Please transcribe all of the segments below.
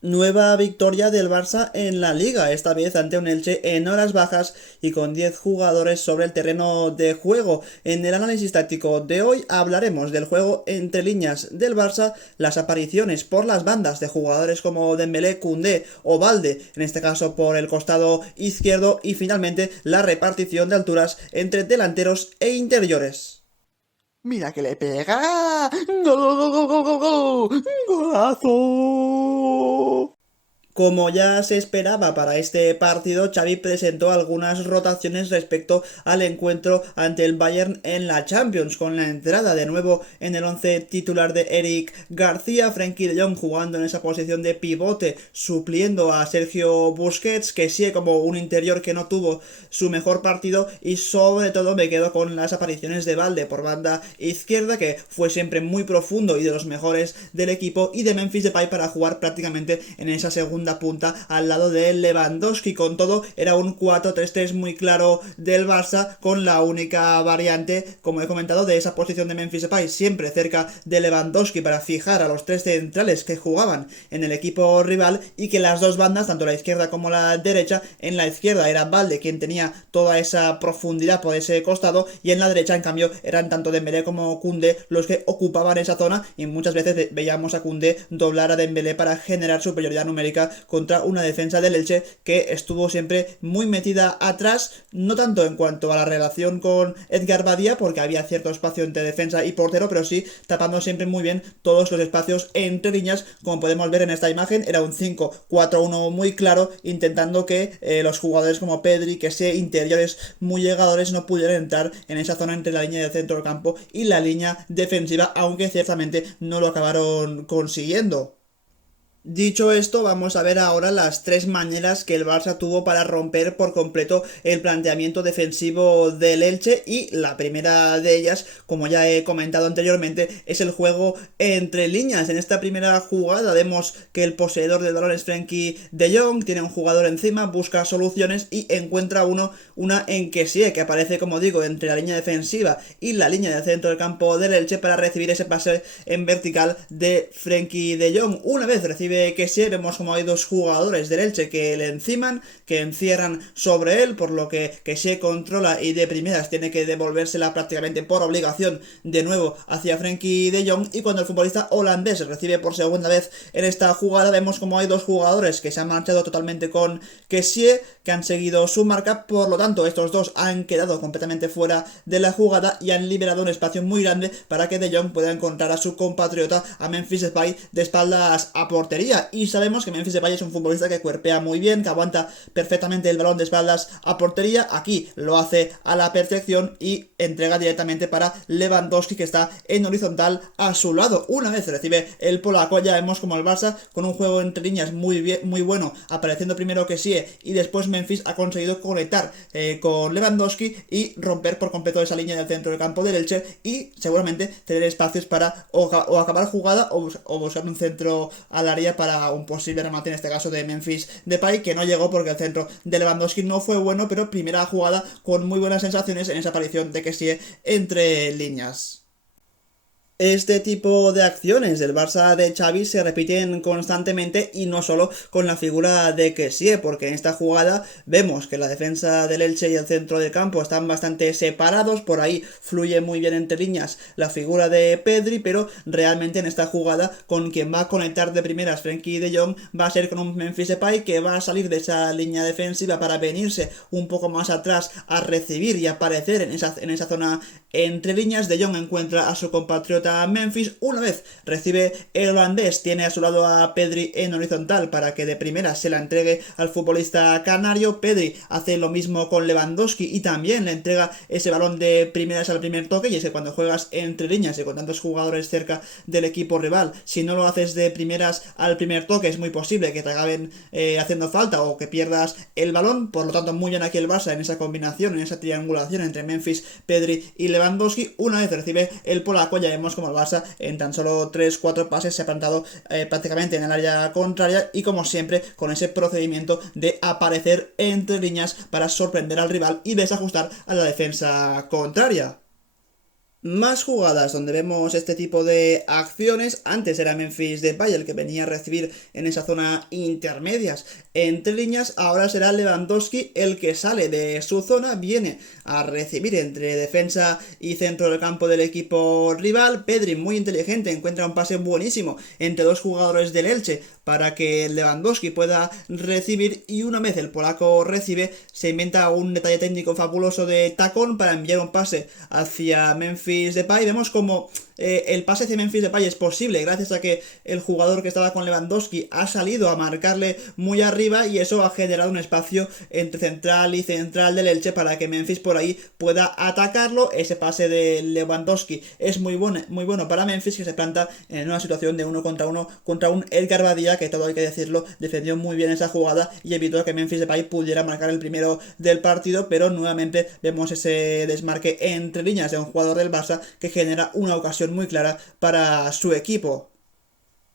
Nueva victoria del Barça en la Liga, esta vez ante un Elche en horas bajas y con 10 jugadores sobre el terreno de juego. En el análisis táctico de hoy hablaremos del juego entre líneas del Barça, las apariciones por las bandas de jugadores como Dembélé, Koundé o Balde, en este caso por el costado izquierdo, y finalmente la repartición de alturas entre delanteros e interiores. Mira que le pega. ¡Gol, gol, gol, gol, gol, gol! ¡Golazo! Como ya se esperaba para este partido, Xavi presentó algunas rotaciones respecto al encuentro ante el Bayern en la Champions, con la entrada de nuevo en el once titular de Eric García, Frenkie de Jong jugando en esa posición de pivote, supliendo a Sergio Busquets, que sí como un interior que no tuvo su mejor partido, y sobre todo me quedo con las apariciones de Balde por banda izquierda, que fue siempre muy profundo y de los mejores del equipo, y de Memphis Depay para jugar prácticamente en esa segunda punta al lado de Lewandowski. Con todo, era un 4-3-3 muy claro del Barça, con la única variante, como he comentado, de esa posición de Memphis Depay siempre cerca de Lewandowski para fijar a los tres centrales que jugaban en el equipo rival, y que las dos bandas, tanto la izquierda como la derecha, en la izquierda era Balde quien tenía toda esa profundidad por ese costado, y en la derecha en cambio eran tanto Dembélé como Koundé los que ocupaban esa zona, y muchas veces veíamos a Koundé doblar a Dembélé para generar superioridad numérica contra una defensa del Elche que estuvo siempre muy metida atrás, no tanto en cuanto a la relación con Edgar Badía, porque había cierto espacio entre defensa y portero, pero sí tapando siempre muy bien todos los espacios entre líneas. Como podemos ver en esta imagen, era un 5-4-1 muy claro, intentando que los jugadores como Pedri, que sea interiores muy llegadores, no pudieran entrar en esa zona entre la línea del centro del campo y la línea defensiva, aunque ciertamente no lo acabaron consiguiendo. Dicho esto, vamos a ver ahora las tres maneras que el Barça tuvo para romper por completo el planteamiento defensivo del Elche, y la primera de ellas, como ya he comentado anteriormente, es el juego entre líneas. En esta primera jugada vemos que el poseedor del balón es Frenkie de Jong, tiene un jugador encima, busca soluciones y encuentra una en Kessie, que aparece, como digo, entre la línea defensiva y la línea de centro del campo del Elche para recibir ese pase en vertical de Frenkie de Jong. Una vez recibe que sí, vemos como hay dos jugadores del Elche que le enciman, que encierran sobre él, por lo que se controla y de primeras tiene que devolvérsela prácticamente por obligación de nuevo hacia Frenkie de Jong. Y cuando el futbolista holandés recibe por segunda vez en esta jugada, vemos como hay dos jugadores que se han marchado totalmente con Kessie, que han seguido su marca, por lo tanto estos dos han quedado completamente fuera de la jugada y han liberado un espacio muy grande para que De Jong pueda encontrar a su compatriota, a Memphis Depay, de espaldas a portería. Y sabemos que Memphis Depay es un futbolista que cuerpea muy bien, que aguanta perfectamente el balón de espaldas a portería. Aquí lo hace a la perfección y entrega directamente para Lewandowski, que está en horizontal a su lado. Una vez recibe el polaco, ya vemos como el Barça, con un juego entre líneas muy bien, muy bueno, apareciendo primero Kessie y después Memphis, ha conseguido conectar con Lewandowski y romper por completo esa línea del centro del campo del Elche, y seguramente tener espacios para o acabar jugada o buscar un centro al área para un posible remate, en este caso de Memphis Depay, que no llegó porque el centro de Lewandowski no fue bueno, pero primera jugada con muy buenas sensaciones en esa aparición de Kessie entre líneas. Este tipo de acciones del Barça de Xavi se repiten constantemente, y no solo con la figura de Kessie, porque en esta jugada vemos que la defensa del Elche y el centro del campo están bastante separados, por ahí fluye muy bien entre líneas la figura de Pedri, pero realmente en esta jugada con quien va a conectar de primeras Frenkie de Jong va a ser con un Memphis Depay, que va a salir de esa línea defensiva para venirse un poco más atrás a recibir y aparecer en esa zona entre líneas. De Jong encuentra a su compatriota Memphis. Una vez recibe el holandés, tiene a su lado a Pedri en horizontal para que de primera se la entregue al futbolista canario. Pedri hace lo mismo con Lewandowski y también le entrega ese balón de primeras al primer toque, y es que cuando juegas entre líneas y con tantos jugadores cerca del equipo rival, si no lo haces de primeras al primer toque, es muy posible que te acaben haciendo falta o que pierdas el balón. Por lo tanto, muy bien aquí el Barça en esa combinación, en esa triangulación entre Memphis, Pedri y Lewandowski. Una vez recibe el polaco, ya vemos como el Barça en tan solo 3-4 pases se ha plantado prácticamente en el área contraria, y como siempre con ese procedimiento de aparecer entre líneas para sorprender al rival y desajustar a la defensa contraria. Más jugadas donde vemos este tipo de acciones. Antes era Memphis Depay el que venía a recibir en esa zona intermedias entre líneas. Ahora será Lewandowski el que sale de su zona, viene a recibir entre defensa y centro del campo del equipo rival. Pedri, muy inteligente, encuentra un pase buenísimo entre dos jugadores del Elche para que Lewandowski pueda recibir, y una vez el polaco recibe, se inventa un detalle técnico fabuloso de tacón para enviar un pase hacia Memphis Depay. Vemos como el pase hacia Memphis Depay es posible gracias a que el jugador que estaba con Lewandowski ha salido a marcarle muy arriba, y eso ha generado un espacio entre central y central del Elche para que Memphis por ahí pueda atacarlo. Ese pase de Lewandowski es muy bueno para Memphis, que se planta en una situación de uno contra un Edgar Badía, que todo hay que decirlo, defendió muy bien esa jugada y evitó que Memphis Depay pudiera marcar el primero del partido, pero nuevamente vemos ese desmarque entre líneas de un jugador del Barça que genera una ocasión muy clara para su equipo.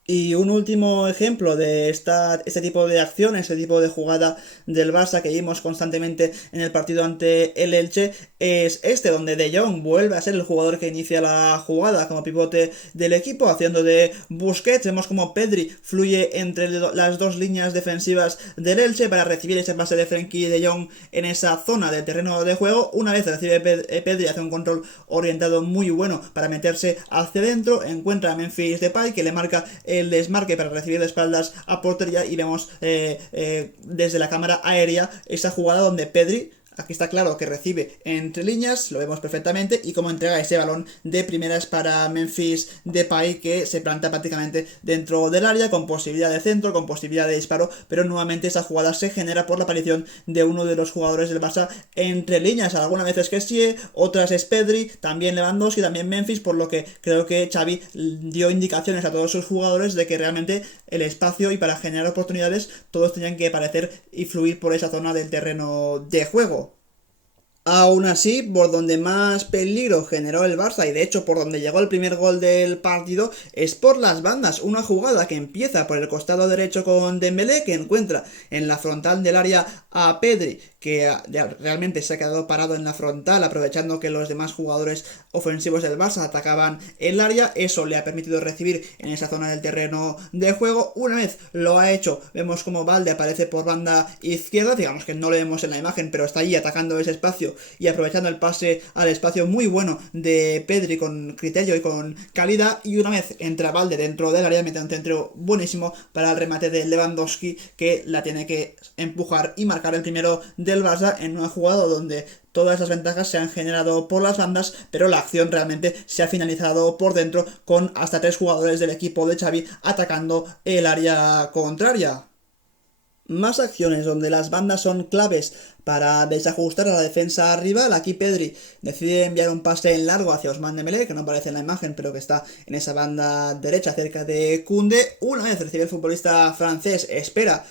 Y un último ejemplo de este tipo de acción, este tipo de jugada del Barça que vimos constantemente en el partido ante el Elche, es este, donde De Jong vuelve a ser el jugador que inicia la jugada como pivote del equipo, haciendo de Busquets. Vemos como Pedri fluye entre las dos líneas defensivas del Elche para recibir ese pase de Frenkie De Jong en esa zona del terreno de juego. Una vez recibe Pedri, hace un control orientado muy bueno para meterse hacia adentro, encuentra a Memphis Depay que le marca el desmarque para recibir de espaldas a portería, y vemos desde la cámara aérea esa jugada donde Pedri, aquí está claro que recibe entre líneas, lo vemos perfectamente, y cómo entrega ese balón de primeras para Memphis Depay, que se planta prácticamente dentro del área, con posibilidad de centro, con posibilidad de disparo, pero nuevamente esa jugada se genera por la aparición de uno de los jugadores del Barça entre líneas. Algunas veces que sí, otras es Pedri, también Lewandowski, también Memphis, por lo que creo que Xavi dio indicaciones a todos sus jugadores de que realmente el espacio, y para generar oportunidades, todos tenían que aparecer y fluir por esa zona del terreno de juego. Aún así, por donde más peligro generó el Barça, y de hecho por donde llegó el primer gol del partido, es por las bandas. Una jugada que empieza por el costado derecho con Dembélé, que encuentra en la frontal del área a Pedri, que realmente se ha quedado parado en la frontal, aprovechando que los demás jugadores ofensivos del Barça atacaban el área. Eso le ha permitido recibir en esa zona del terreno de juego. Una vez lo ha hecho, vemos como Balde aparece por banda izquierda, digamos que no lo vemos en la imagen, pero está ahí atacando ese espacio y aprovechando el pase al espacio muy bueno de Pedri con criterio y con calidad. Y una vez entra Balde dentro del área, mete un centro buenísimo para el remate de Lewandowski, que la tiene que empujar y marcar el primero del Barça en una jugada donde todas las ventajas se han generado por las bandas, pero la acción realmente se ha finalizado por dentro, con hasta 3 jugadores del equipo de Xavi atacando el área contraria. Más acciones donde las bandas son claves para desajustar a la defensa rival. Aquí Pedri decide enviar un pase en largo hacia Ousmane Dembélé, que no aparece en la imagen, pero que está en esa banda derecha cerca de Koundé. Una vez recibe el futbolista francés, espera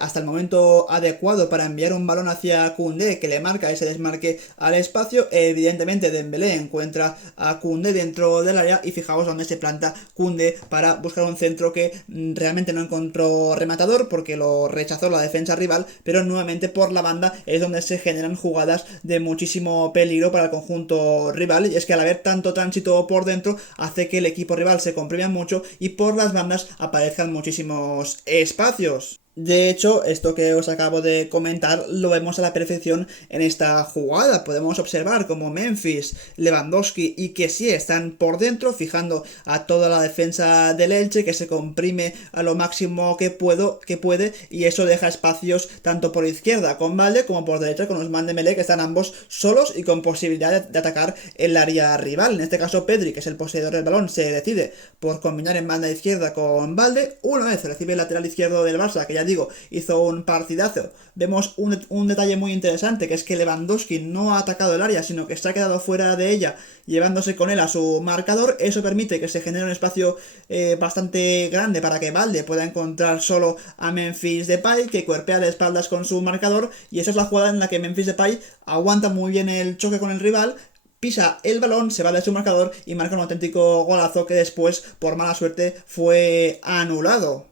hasta el momento adecuado para enviar un balón hacia Koundé, que le marca ese desmarque al espacio. Evidentemente Dembélé encuentra a Koundé dentro del área, y fijaos dónde se planta Koundé para buscar un centro que realmente no encontró rematador porque lo rechazó la defensa rival, pero nuevamente por la banda es donde se generan jugadas de muchísimo peligro para el conjunto rival, y es que al haber tanto tránsito por dentro hace que el equipo rival se comprima mucho y por las bandas aparezcan muchísimos espacios. De hecho, esto que os acabo de comentar lo vemos a la perfección en esta jugada. Podemos observar como Memphis, Lewandowski y Kessie están por dentro, fijando a toda la defensa del Elche, que se comprime a lo máximo que puede, y eso deja espacios tanto por izquierda con Balde como por derecha con Ousmane Dembélé, que están ambos solos y con posibilidad de atacar el área rival. En este caso Pedri, que es el poseedor del balón, se decide por combinar en banda izquierda con Balde. Una vez recibe el lateral izquierdo del Barça, que ya hizo un partidazo, vemos un detalle muy interesante, que es que Lewandowski no ha atacado el área, sino que se ha quedado fuera de ella, llevándose con él a su marcador. Eso permite que se genere un espacio bastante grande para que Balde pueda encontrar solo a Memphis Depay, que cuerpea de espaldas con su marcador, y esa es la jugada en la que Memphis Depay aguanta muy bien el choque con el rival, pisa el balón, se va de su marcador y marca un auténtico golazo que después, por mala suerte, fue anulado.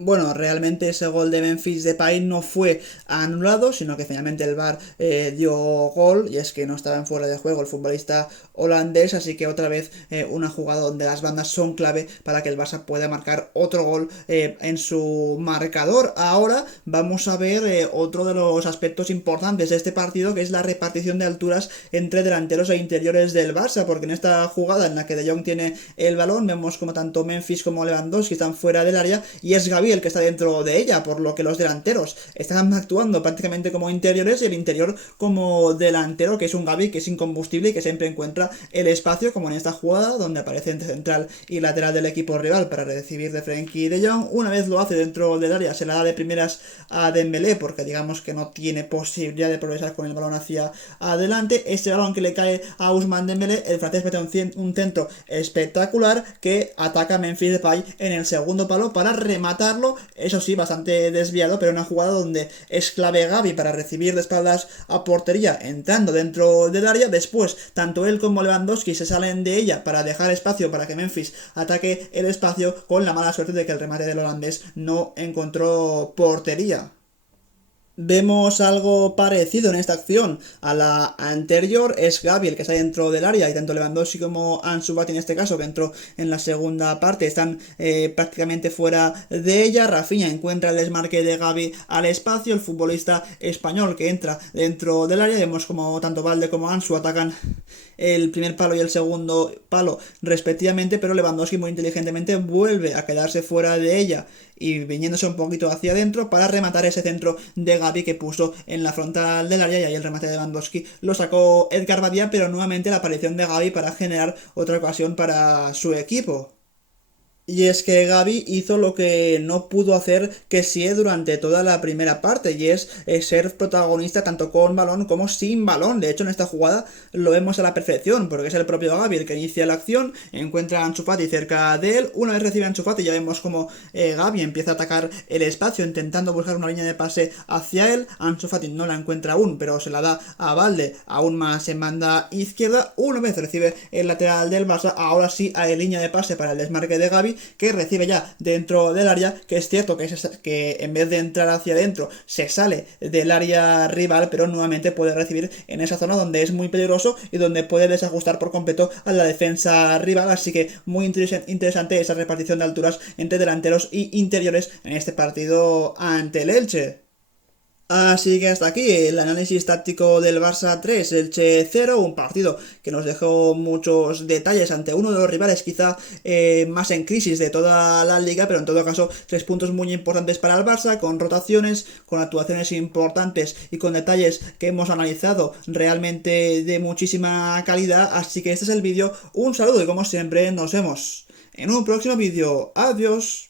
Bueno, realmente ese gol de Memphis Depay no fue anulado, sino que finalmente el VAR dio gol, y es que no estaba en fuera de juego el futbolista holandés, así que otra vez una jugada donde las bandas son clave para que el Barça pueda marcar otro gol en su marcador. Ahora vamos a ver otro de los aspectos importantes de este partido, que es la repartición de alturas entre delanteros e interiores del Barça, porque en esta jugada en la que De Jong tiene el balón, vemos como tanto Memphis como Lewandowski están fuera del área, y es Gavi el que está dentro de ella, por lo que los delanteros están actuando prácticamente como interiores y el interior como delantero, que es un Gavi que es incombustible y que siempre encuentra el espacio, como en esta jugada donde aparece entre central y lateral del equipo rival para recibir de Frenkie de Jong. Una vez lo hace dentro del área, se la da de primeras a Dembélé, porque digamos que no tiene posibilidad de progresar con el balón hacia adelante. Este balón que le cae a Ousmane Dembélé, el francés mete un centro espectacular que ataca a Memphis Depay en el segundo palo para rematar, eso sí, bastante desviado, pero una jugada donde es clave Gavi para recibir de espaldas a portería, entrando dentro del área. Después, tanto él como Lewandowski se salen de ella para dejar espacio para que Memphis ataque el espacio, con la mala suerte de que el remate del holandés no encontró portería. Vemos algo parecido en esta acción a la anterior, es Gavi el que está dentro del área, y tanto Lewandowski como Ansu Fati en este caso, que entró en la segunda parte, están prácticamente fuera de ella. Rafinha encuentra el desmarque de Gavi al espacio, el futbolista español que entra dentro del área. Vemos como tanto Valde como Ansu atacan el primer palo y el segundo palo respectivamente, pero Lewandowski muy inteligentemente vuelve a quedarse fuera de ella y viniéndose un poquito hacia adentro para rematar ese centro de Gavi que puso en la frontal del área, y ahí el remate de Lewandowski lo sacó Edgar Badía, pero nuevamente la aparición de Gavi para generar otra ocasión para su equipo. Y es que Gavi hizo lo que no pudo hacer Kessie durante toda la primera parte, y es ser protagonista tanto con balón como sin balón. De hecho, en esta jugada lo vemos a la perfección, porque es el propio Gavi el que inicia la acción, encuentra a Ansu Fati cerca de él. Una vez recibe a Ansu Fati, ya vemos como Gavi empieza a atacar el espacio, intentando buscar una línea de pase hacia él. Ansu Fati no la encuentra aún, pero se la da a Valde, aún más en banda izquierda. Una vez recibe el lateral del Barça, ahora sí hay línea de pase para el desmarque de Gavi, que recibe ya dentro del área, que es cierto que en vez de entrar hacia adentro se sale del área rival, pero nuevamente puede recibir en esa zona donde es muy peligroso y donde puede desajustar por completo a la defensa rival. Así que muy interesante esa repartición de alturas entre delanteros y interiores en este partido ante el Elche. Así que hasta aquí el análisis táctico del Barça 3, Elche 0, un partido que nos dejó muchos detalles ante uno de los rivales quizá más en crisis de toda la liga, pero en todo caso 3 puntos muy importantes para el Barça, con rotaciones, con actuaciones importantes y con detalles que hemos analizado realmente de muchísima calidad. Así que este es el vídeo, un saludo y como siempre nos vemos en un próximo vídeo. Adiós.